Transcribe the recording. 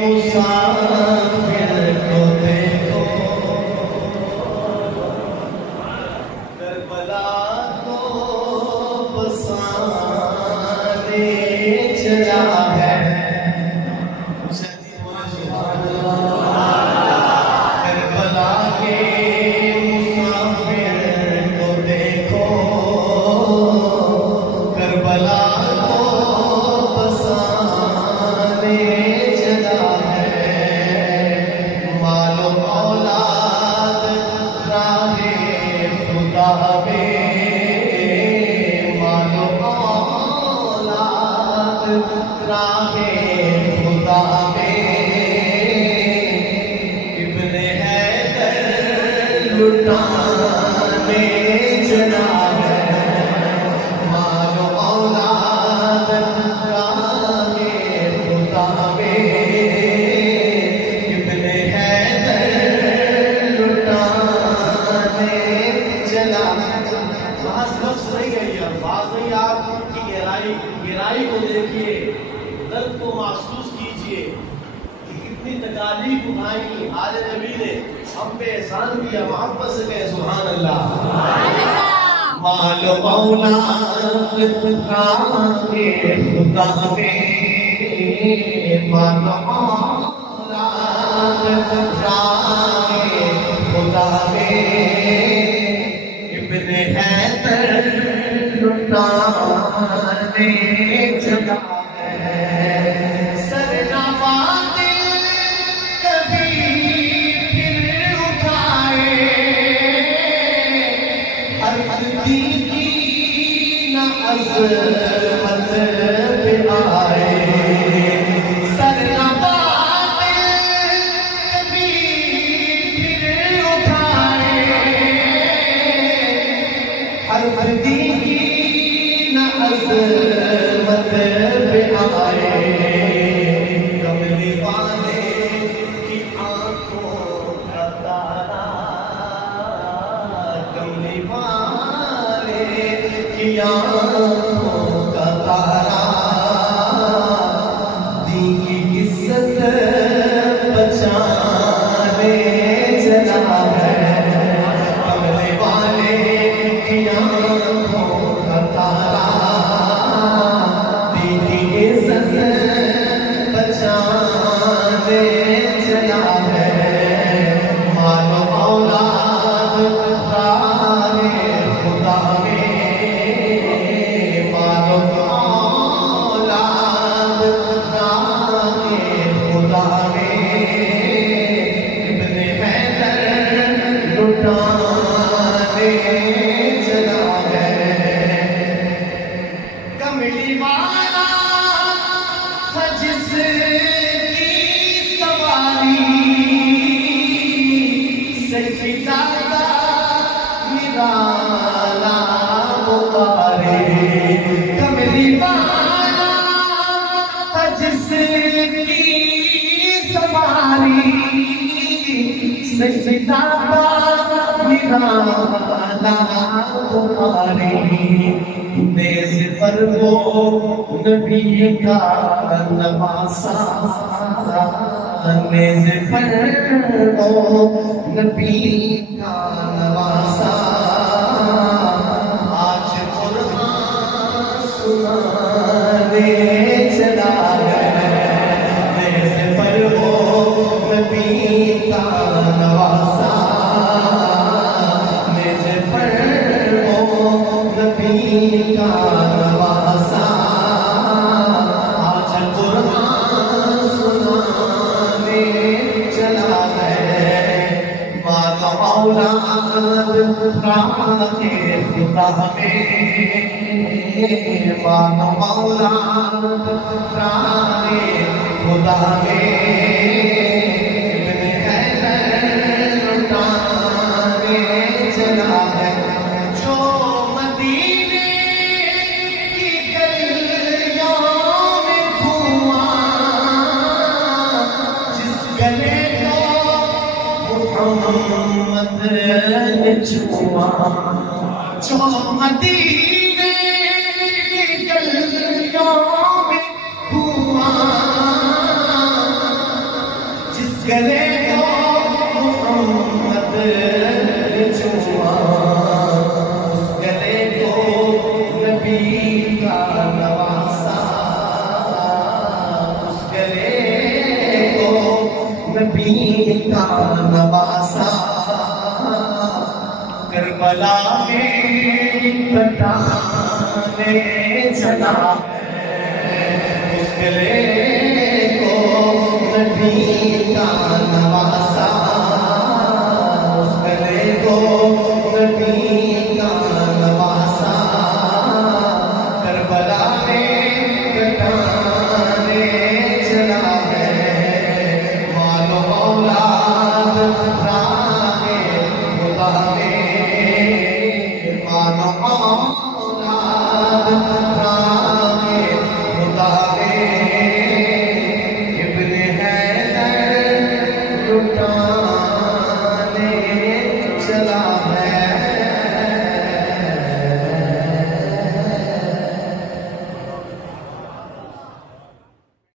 मुसाफिर को देखो, करबला को बसाने चला है। करबला के मुसाफिर को देखो, करबला को बसाने चला है। मालो औलाद राहे खुदा में, मालो औलाद राहे खुदा में, इब्ने हैदर लुटाने चला है। मालो औलाद राहे खुदा में, इब्ने हैदर लुटाने चला। महज लफ्ज़ नहीं है, ये अल्फाज नहीं। आप उनकी गहराई को देखिए, दर्द को महसूस कीजिए कि कितनी तकालीफ उठाई आले नबी ने, हम पे एहसान किया। मोहब्बत से कहे सुभान अल्लाह। मालो औलाद राहे खुदा में, मालो औलाद राहे खुदा में, इब्ने हैदर लुटाने चला है। सरनवाज़े कभी फिर उठाए, हर हस्ती की न अज़मत पे आए। सरनवाज़े कभी फिर उठाए, हर हस्ती की न अज़मत पे आए। कमली वाले की आंखों का तारा, कमली वाले की आंखों का तारा, दी की इज्जत बचाने चला है। कमली वाले की आंखों का तारा, दी की इज्जत बचाने चला है। मालो औलाद राहे खुदा में, मालो औलाद राहे खुदा में, इब्ने हैदर लुटाने चला है। कमली वाला था जिसकी सवारी, सच्ची दादा निराला पुकारे। कमली वाला था जिसकी सवारी, सच्ची दादा निराला पुकारे। नेज़ पर वो नबी का नवासा, नेज़ पर वो नबी का नवासा, आज कुरान सुनाने चला है। नेज़ पर वो नबी का नवासा, नेज़ पर वो नबी का नवासा, आज कुरान सुनाने चला है। मालो औलाद राहे खुदा में, मालो औलाद राहे खुदा में, इब्ने हैदर लुटाने चला है। जो मदीने की गलियों में घूमा, जिस गले को मोहम्मद ने छुआ, जो मदीने की गलियों में घूमा, गले को मोहम्मद ने चूमा, उस गले को नबी का नवासा, उस गले को नबी का नवासा। करबला में कटाने चला उस गले